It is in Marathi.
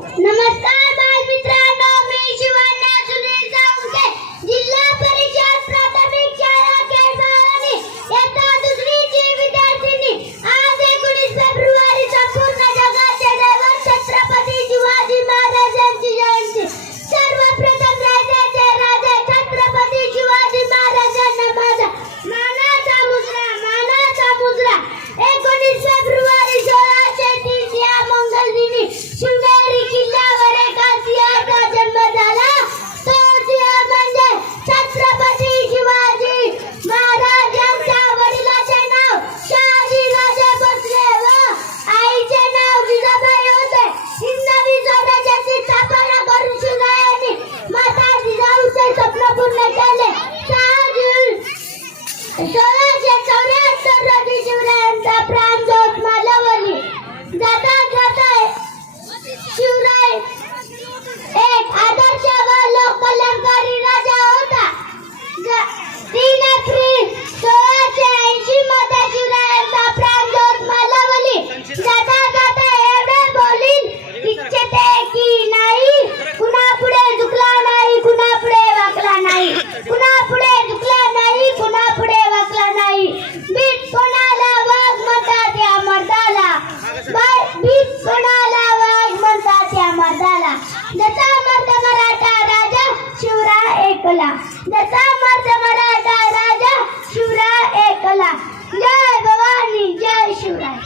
नमस्कार बालमित्रांनो, मी शिवण्या सुनील साळुंखे, जिल्हा परिषद प्राथमिक शाळा केळमाळणी इयत्ता दुसरीची विद्यार्थिनी. आज 19 फेब्रुवारी संपूर्ण जगाचे दैवत छत्रपती शिवाजी महाराजांची जयंती. सर्वप्रथम राज्याचे राजे छत्रपती शिवाजी महाराजांना माझा मानाचा मुजरा. 19 फेब्रुवारी 1630 या मंगल दिनी शिवनेरी किल्ल्यावर एका सिंहाचा जन्म झाला. तो सिंह म्हणजे छत्रपती शिवाजी महाराज. यांच्या वडिलांचे नाव शहाजी राजे भोसले व आईचे नाव जिजाबाई होते. हिंदवी स्वराज्याची स्थापना करून शिवरायांनी माता जिजाऊचे स्वप्न पूर्ण केले. 6 जून 1674 रोजी शिवरायांचा प्राणज्योत मालवली. जाता जाता शिवराय एक आदर्श व लोककल्याणकारी राजा होता. 3 एप्रिल 1680 मध्ये शिवरायांचा प्राणज्योत मालवली. जाता जाता एवढे बोलील इच्छिते की नाही, कुणा पुढे झुकला नाही, कुणा पुढे वाकला नाही, कुणा पुढे झुकला नाही, कुणा पुढे वाकला नाही. भीत कोणाला वाघ म्हणतात या मर्दाला, भीत कोणाला वाघ म्हणतात या मर्दाला. जसा मर्द मराठा राजा शिवराय एकला, जसा मर्द मराठा राजा शिवराय एकला. जय भवानी, जय शिवराय.